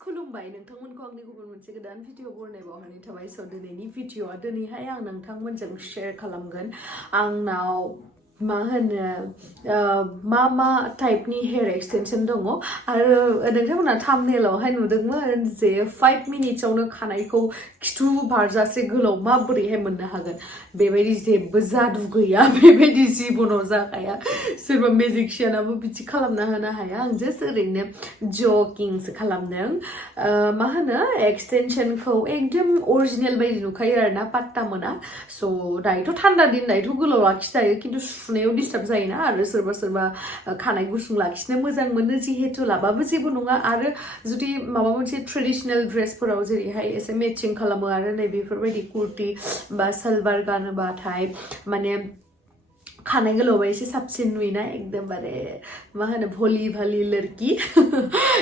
खुलुमबाय नोंथांमोनखौ आंनि गुबुन मोनसे गोदान भिडिअ बरनायाव होनाय थाबाय स' दिनैनि भिडिअआ दिनैहाय आं नोंथांमोनजों शेयार खालामगोन आंनाव मा होनो मा टाइपनि हेयार एक्सटेनसन दङ आरो नोंथांमोना थाम्बनेलावहाय नुदोंमोन जे 5 मिनिट्सआवनो खानायखौ खिथु बारजासे गोलाव माबोरैहाय मोननो हागोन बेबायदि जेबो जादु गैया बेबायदि जिबनाव जाखाया सोरबा मेजिशियानाबो बिदि खालामना होनो हाया आं जास्ट ओरैनो जकिंसो खालामदों मा होनो एक्सटेनसनखौ एकदम अरिजिनेल बायदि नुखायो आरोना पात्ता मोना स' दायोथ' थान्दा दिन दायोथ' गोलाव लाखिजायो खिन्थु सुनायाव डिस्टार्ब जायोना आरो सोरबा सोरबा खानाय गुसुं लाखिनो मोजां मोनो जिहेतु लाबाबो जेबो नङा आरो जुदि माबा मोनसे ट्रेडिशनेल ड्रेसफोराव जेरैहाय एसे मेचिं खालामो आरो नै बेफोरबायदि कुर्ति बा सालवार गानोबाथाय माने खानाय गोलावबा एसे साबसिन नुयोना एकदमबारे मा होनो भलि भालि लड़की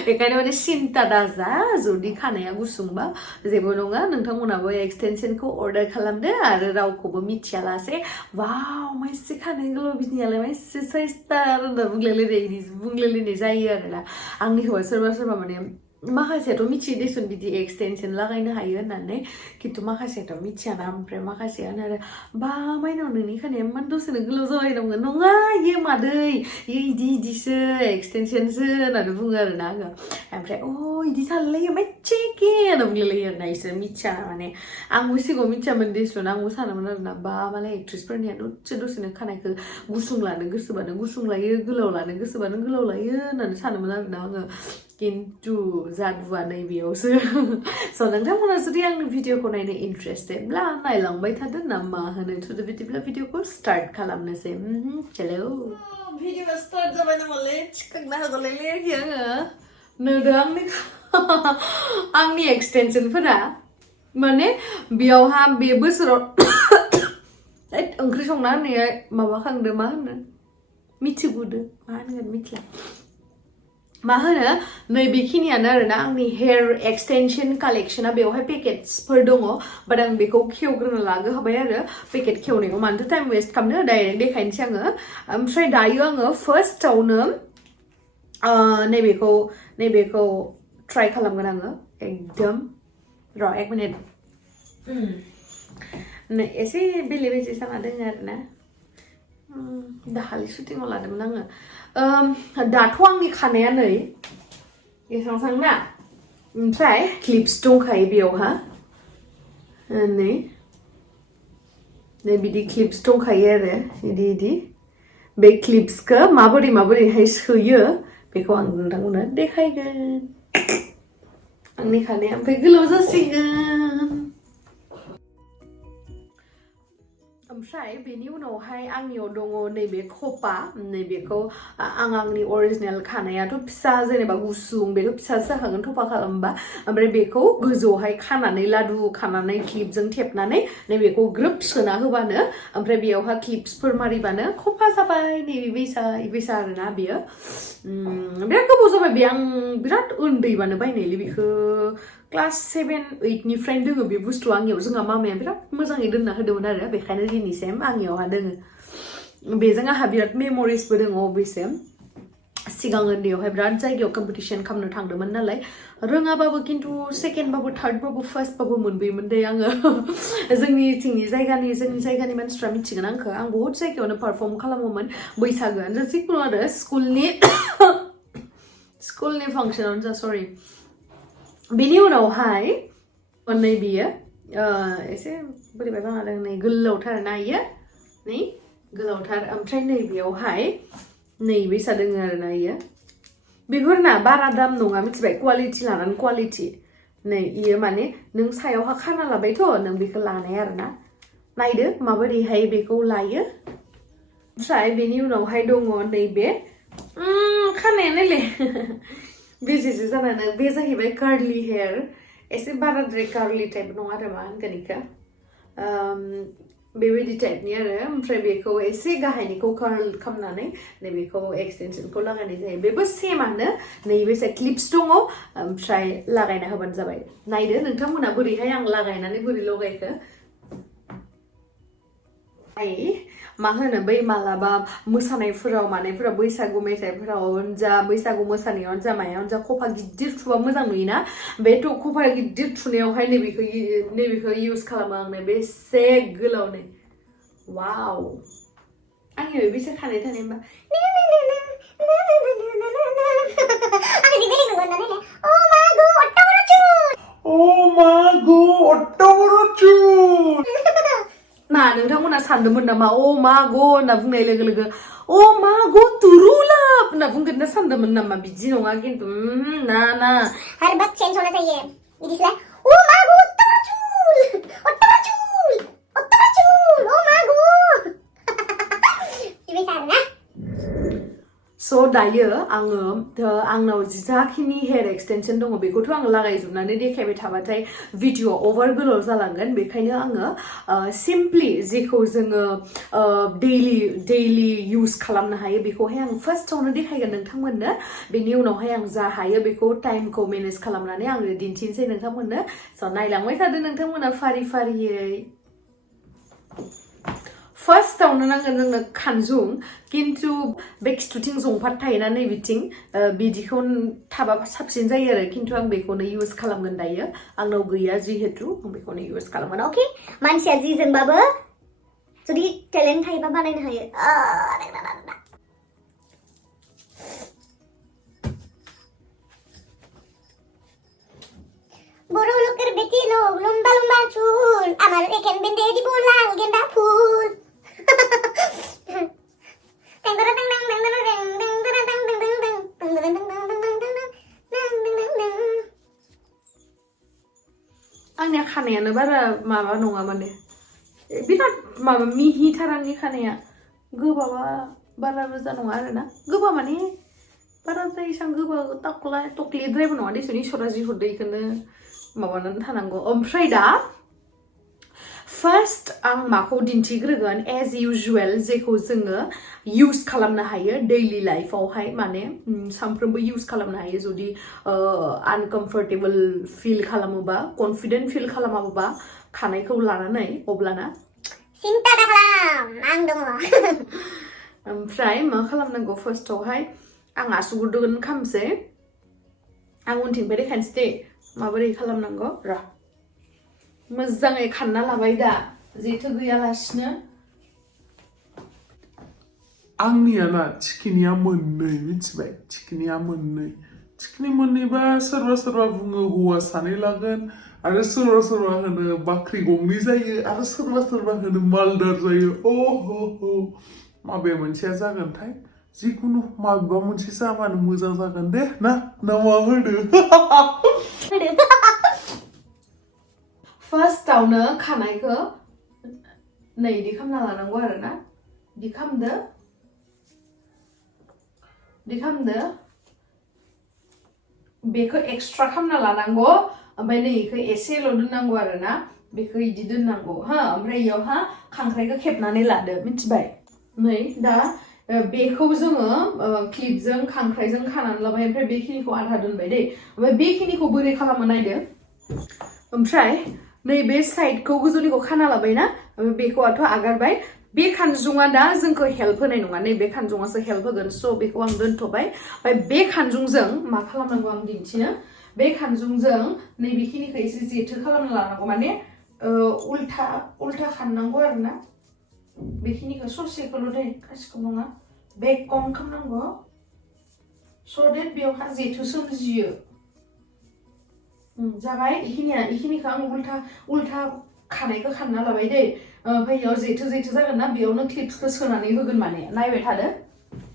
बेखायनो माने सिन्ता दाजा जुदि खानाया गुसुंबा जेबो नङा नोंथांमोनाबो एक्सटेनसनखौ अर्डार खालामदो आरो रावखौबो मिथियालासे वाव मासे खानाय गोलाव बिदियालाय मासे साइसथार होनना बुंलायलायनाय जायो आरोना आंनिखौबा सोरबा सोरबा माने माखासेयाथ' मिथियो देसुन बिदि एक्सटेनसन लागायनो हायो होननानै खिन्थु माखासेयाथ' मिथियाना ओमफ्राय माखासेया आरो बा माइनाव नोंनि खानाया इमान दसेनो गोलाव जाबाय दंमोन नङा इयो मादै इयो इदिसो एक्सटेनसनसो होननानै बुङो आरोना आङो ओमफ्राय इदि सानलायो माइथिके होनना बुंलायलायो आरोना इसोर मिथिया माने आंबो सिगाङाव मिथियामोन देसुन आंबो सानोमोन आरोना बा मालाय एक्ट्रेसफोरनिया दसेनो खानायखौ गुसुं लानो गोसोबानो गुसुं लायो गोलाव लानो गोसोबानो गोलाव लायो होननानै सानोमोन आरोना आङो किन्तु जादुआ नैबेयावसो स' नोंथांमोना जुदि आंनि भिडिअखौ नायनो इन्ट्रेस्टेडब्ला नायलांबाय थादो ना मा होनो थुदो बिदिब्ला भिडिअखौ स्टार्ट खालामनोसै हेलौ भिडिअ स्टार्ट जाबाय नामालै थिखांना होगोलायलायाखै आङो नुदों आंनि एक्सटेनसनफोरा माने बेयावहा बे बोसोराव ओंख्रि संना होनाया माबा खांदो मा होनो मिथिगुदो मा होनगोन मिथिला मा होनो नैबेखिनियानो आरोना आंनि हेयार एक्सटेनसन कालेक्शना बेवहाय पेकेट्सफोर दङ बाट आं बेखौ खेवग्रोनो लाग्रोखाबाय आरो पेकेट खेवनायाव मानोथो टाइम वेस्ट खालामनो डाइरेक्ट देखायनोसै आङो ओमफ्राय दायो आङो फार्स्टआवनो नैबेखौ ट्राइ खालामगोन आङो एकदम र' एक मिनिट एसे बेले बेजे जाना दङ आरोना दाखालि शुटिंआव लादोंमोन आङो दाथ' आंनि खानाया नै एसेबां ना ओमफ्राय क्लिप्स दंखायो बेयावहा नै बिदि क्लिप्स दंखायो आरो इदि बे क्लिप्सखौ माबोरैहाय सोयो बेखौ आं नोंथांमोननो देखायगोन आंनि खानाया ओमफ्राय गोलाव जासिगोन ओमफ्राय बेनि उनावहाय आंनियाव दङ नैबे खपा नैबेखौ आं आंनि अरिजिनेल खानायाथ' फिसा जेनेबा गुसुं बेखौ फिसा जाखागोन थफा खालामबा ओमफ्राय बेखौ गोजौआवहाय खानानै लादु खानानै क्लिपजों थेबनानै नैबेखौ ग्रोब सोना होबानो ओमफ्राय बेयावहा क्लिप्सफोर मारिबानो खपा जाबाय नैबे बैसा आरोना बेयो बिराद गोबाव जाबाय बे आं बिराद उन्दैबानो बायनायलै बेखौ क्लास 7-8 निफ्रायनो दोङो बे बुस्थुआ आंनियाव जोंहा मामाया बिराद मोजाङै दोनना होदोंमोन आरो बेखायनो दिनैसिम आंनियावहा दोङो बेजों आंहा बिराद मेमरिसबो दङ अबयसे सिगां उन्दैयावहाय बिराद जायगायाव कम्पिटिसन खालामनो थांदोंमोन नालाय रोङाबाबो खिन्थु सेकेन्डबाबो थार्डबाबो फार्स्टबाबो मोनबोयोमोन दे आङो जोंनि जायगानि मानसिफ्रा मिथिगोन आंखौ आं बहुत जायगायावनो पारफर्म खालामोमोन बैसागोआनो जिखुनु आरो स्कुलनि फांसनावनो जा सरि बेनि उनावहाय नै बियो एसे बोरैबा जादों नै गोलावथार ना इयो नै गोलावथार ओमफ्राय नैबेयावहाय नैबेसा दोङो आरोना इयो बेफोरना बारा दाम नङा मिथिबाय क्वालिटि लानानै क्वालिटि नै इयो माने नों सायावहा खाना लाबायथ' नों बेखौ लानाय आरोना नायदो माबोरैहाय बेखौ लायो ओमफ्राय बेनि उनावहाय दङ नैबे खानाया नायले बेजेसो जानानै बे जाहैबाय कार्लि हेयार एसे बाराद्राय कार्लि टाइप नङा आरो मा होनगोन इखौ बेबायदि टाइपनि आरो ओमफ्राय बेखौ एसे गाहायनिखौ कार्ल खालामनानै नैबेखौ एक्सटेनसनखौ लागायनाय जायो बेबो सेमानो नैबेसे क्लिप्स दङ ओमफ्राय लागायना होबानो जाबाय नायदो नोंथांमोना बोरैहाय आं लागायनानै बोरै लगायखो मा होनो बै मालाबा मोसानायफोराव मानायफोराव बैसागु मेथाइफोराव जा बैसागु मोसानायावनो जा मायावनो जा खफा गिदिर थुबा मोजां नुयोना बे खफा गिदिर थुनायावहाय नैबेखौ इउज खालामो आंनो बेसे गोलाव नै वाव आंनि बेसे खानाय थानाय होमबा मा नोंथांमोना सानदोंमोन नामा अ मा गो होनना बुंनाय लोगो लोगो अ मा गो तुरुलाप होनना बुंगोन ना सानदोंमोन नामा बिदि नङा खिन्थु ना ना हर बात चेंज होना चाहिए इसलिए ओ माँ गो ओ माँ गो ये सारा ना So दायो आङो आंनाव जाखिनि हेयर एक्सटेनसन दङ बेखौथ' आं लागायजोबनानै देखायबाय थाबाथाय भिडिअ ओभार गोलाव जालांगोन बेखायनो आङो सिम्पलि जेखौ जोङो डेइलि इउज खालामनो हायो बेखौहाय आं फार्स्टआवनो देखायगोन नोंथांमोननो बेनि उनावहाय आं जा हायो बेखौ टाइमखौ मेनेज खालामनानै आङो दिन्थिनोसै नोंथांमोननो स' नायलांबाय थादो नोंथांमोना फारि फारियै फार्स्टआवनो नांगोन जोंनो खानजुं किन्तु बे खिथुथिं जंफार थायोना नैबिथिं बिदिखौ थाबा साबसिन जायो आरो किन्तु आं बेखौनो इउज खालामगोन दायो आंनाव गैया जिहेतु आं बेखौनो इउज खालामगोन ओके मानसिया जिजोंबाबो जुदि टेलेन्ट थायोबा बानायनो हायो बड़ लोकेर बेटी लोग लम्बा लम्बा चुल আমার এখান বেঁধে দিব লাল গেঁদা ফুল आंनिया खानायानो बारा माबा नङा माने बिराद माबा मिहिथार आंनि खानाया गोबाबा बारा रोजा नङा आरोना गोबा माने बाराद्राय एसां गोबा तक्लिद्रायबो नङा देसुन इसोरा जि हरदो इखौनो माबानानै थानांगौ ओमफ्राय दा फार्स्ट आं माखौ दिन्थिग्रोगोन एज इउजुअल जेखौ जोङो इउज खालामनो हायो डेइलि लाइफआवहाय माने सानफ्रोमबो इउज खालामनो हायो जुदि आनकम्फर्टेबल फिल खालामोबा कनफिडेन्ट फिल खालामाबा खानायखौ लानानै अब्लाना सिन्था दाखालाम आं दङ ओमफ्राय मा खालामनांगौ फार्स्टआवहाय आं आसुगुर दोगोन खामसै आं उनथिंनिफ्राय देखायनोसै दे माबोरै खालामनांगौ र' मोजाङै खानना लाबाय दा जेथो गैयालासिनो आंनिया ना थिखिनिया मोननै मिथिबाय थिखिनिया मोननैबा सोरबा बुङो हौवा सानै लागोन आरो सोरबा होनो बाख्रि गंनै जायो आरो सोरबा होनो मालदार जायो हो माबे मोनसेया जागोनथाय जिखुनु माबेबा मोनसे जाबानो मोजां जागोन दे ना मा होनो फार्स्टआवनो खानायखौ नै इदि खालामना लानांगौ आरोना इदि खालामदो बेखौ एक्सट्रा खालामना लानांगौ ओमफ्राय नै इखौ एसेल' दोननांगौ आरोना बेखौ इदि दोननांगौ हा ओमफ्राय इयावहा खांख्राइखौ खेबनानै लादो मिथिबाय नै दा बेखौ जोङो क्लिपजों खांख्राइजों खानानै लाबाय ओमफ्राय बेखिनिखौ आधा दोनबाय दै ओमफ्राय बेखिनिखौ बोरै खालामो नायदो ओमफ्राय नैबे साइडखौ गोजौनिखौ खाना लाबायना बेखौथ' आगारबाय बे खानजुङा दा जोंखौ हेल्प होनाय नङा नैबे खानजुङासो हेल्प होगोन स' बेखौ आं दोनथ'बाय ओमफ्राय बे खानजुंजों मा खालामनांगौ आं दिन्थिनो बे खानजुंजों नैबेखिनिखौ एसे जेथो खालामना लानांगौ माने उल्था खाननांगौ आरोना बेखिनिखौ ससेखौल' दै गासिखौ नङा बेक कम खालामनांगौ स' देट बेयावहा जेथो सोमजियो जाबाय इखिनिखौ आं उल्था खानायखौ खानना लाबाय दै ओमफ्राय इयाव जेथो जागोन ना बेयावनो क्लिप्सखौ सोनानै होगोन माने नायबाय थादो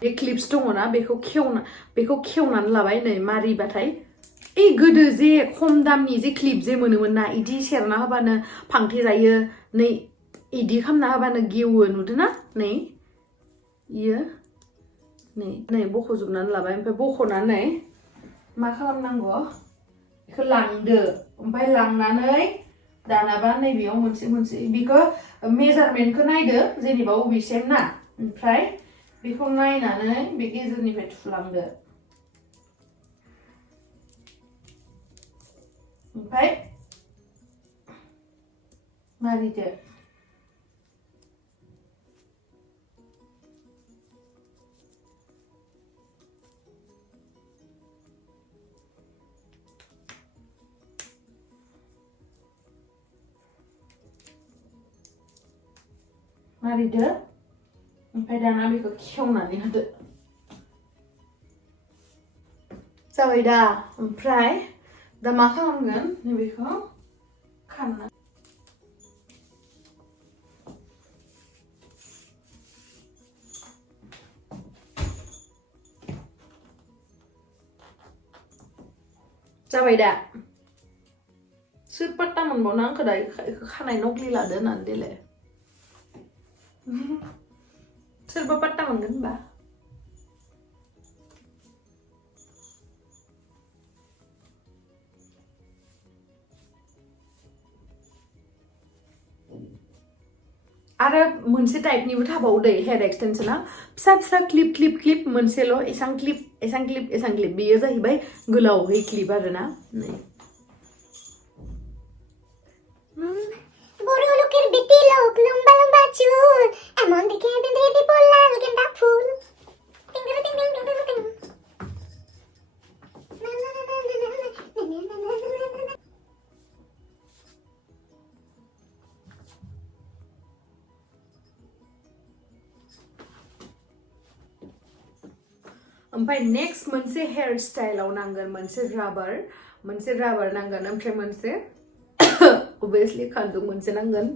बे क्लिप्स दङना बेखौ खेवनानै लाबाय नै मारिबाथाय गोदो जे खम दामनि जे क्लिप जे मोनोमोन ना इदि सेरना होबानो फांथे जायो नै इदि खालामना होबानो गेवो नुदोंना नै इयो नै बख'जोबनानै लाबाय ओमफ्राय बख'नानै मा खालामनांगौ बेखौ लांदो ओमफ्राय लांनानै दानाबा नैबेयाव मोनसे बेखौ मेजारमेन्टखौ नायदो जेनेबा अबेसिम ना ओमफ्राय बेखौ नायनानै बे गेजेरनिफ्राय थुलांदो ओमफ्राय मारिदो मारिदो ओमफ्राय दाना बेखौ खेवनानै होदो जाबाय दा ओमफ्राय दा मा खालामगोन बेखौ खाना जाबाय दा सोर पाट्टा मोनबावनो आंखौ दा खानाय नकलि लादो होननानै देलाय सोरबा पाट्टा मोनगोन होनबा आरो मोनसे टाइपनिबो थाबावो दै हेयर एक्सटेनसना फिसा फिसा क्लिप क्लिप क्लिप मोनसेल' एसां क्लिप एसां क्लिप एसां क्लिप बेयो जाहैबाय गोलावै क्लिप आरोना नै বড় লোকের বেটি লোক লম্বা লম্বা চুল এমন দেখে বেঁধে দিব লাল গেন্দা ফুল টিং টিং টিং টিং টিং টিং ओमफ्राय नेक्स्ट मोनसे हेयर स्टाइलाव नांगोन मोनसे राबार नांगोन ओमफ्राय मोनसे obviously खानजं मोनसे नांगोन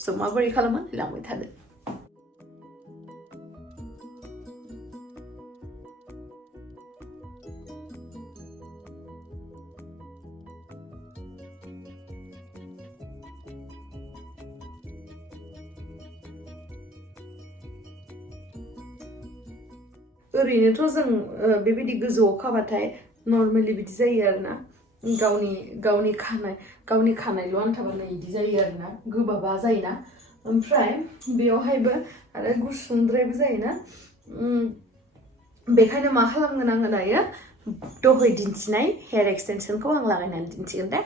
स' माबोरै खालामो लांबाय थादो ओरैनोथ' जों बेबायदि गोजौआव खाबाथाय नर्मेलि बिदि जायो आरोना गावनि खानायल' आन्थाबानो बिदि जायो आरोना गोबाबा जायोना ओमफ्राय बेयावहायबो आरो गुसुंद्रायबो जायोना बेखायनो मा खालामगोन आङो दायो दहाय दिन्थिनाय हेयर एक्सटेनसनखौ आं लागायनानै दिन्थिगोन दे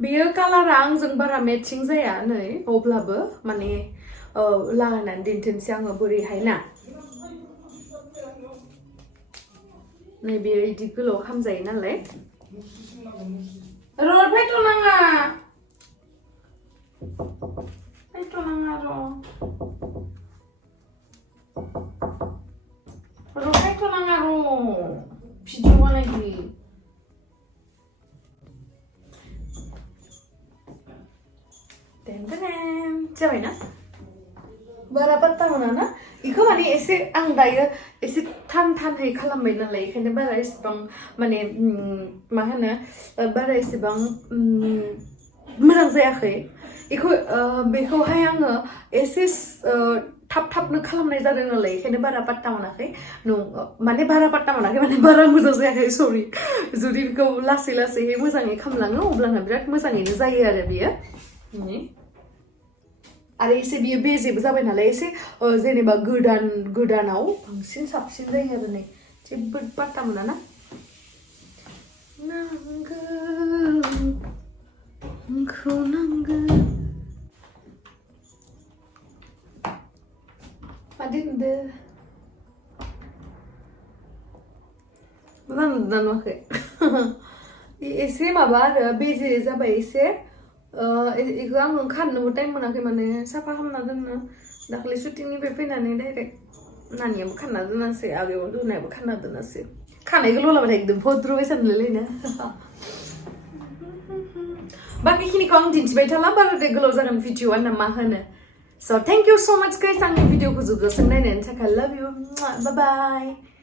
बेयो कालारा आंजों बारा मेटचिं जाया नै अब्लाबो माने लागायनानै दिन्थिनोसै आङो बोरैहाय ना नै बेयो इदि गोलाव खामजायो नालाय र' फायथ' नाङा भिडिअ बानायनि जाबाय ना बारा पात्ता मोना ना इखौ माने एसे आं दायो एसे थानहै खालामबाय नालाय बेखायनो बारा एसेबां माने मा होनो बारा एसेबां मोजां जायाखै बेखौहाय आङो एसे थाबनो खालामनाय जादों नालाय बेखायनो बारा पात्ता मोनाखै माने बारा पात्ता मोनाखै माने बारा मोजां जायाखै सरि जुदि बेखौ लासै लासैहाय मोजाङै खालामलाङो अब्लाना बिराद मोजाङैनो जायो आरो बियो आरो एसे बियो बेजेबो जाबाय नालाय एसे जेनेबा गोदानाव बांसिन साबसिन जायो आरो नै जेबो पात्ता मोना ना Adinde. Bukan नुवाखै एसे माबा आरो बेजे जाबाय एसे इखौ आं खाननोबो टाइम मोनाखै माने साफा खालामना दोननो दाखालि शुटिंनिफ्राय फैनानै डाइरेक्ट नानियाबो खानना दोनासै आगैयाव दोननायाबो खानना दोनासै खानाय गोलाव लाबाथाय एकदम भद्र बायसा नुलायलायनो बाखिखिनिखौ आं दिन्थिबाय थाला बाराद्राय गोलाव जागोन भिडिअआ ना मा होनो So thank you so much guys आंनि भिडिअखौ जोबजासिम नायनायनि थाखाय love you bye bye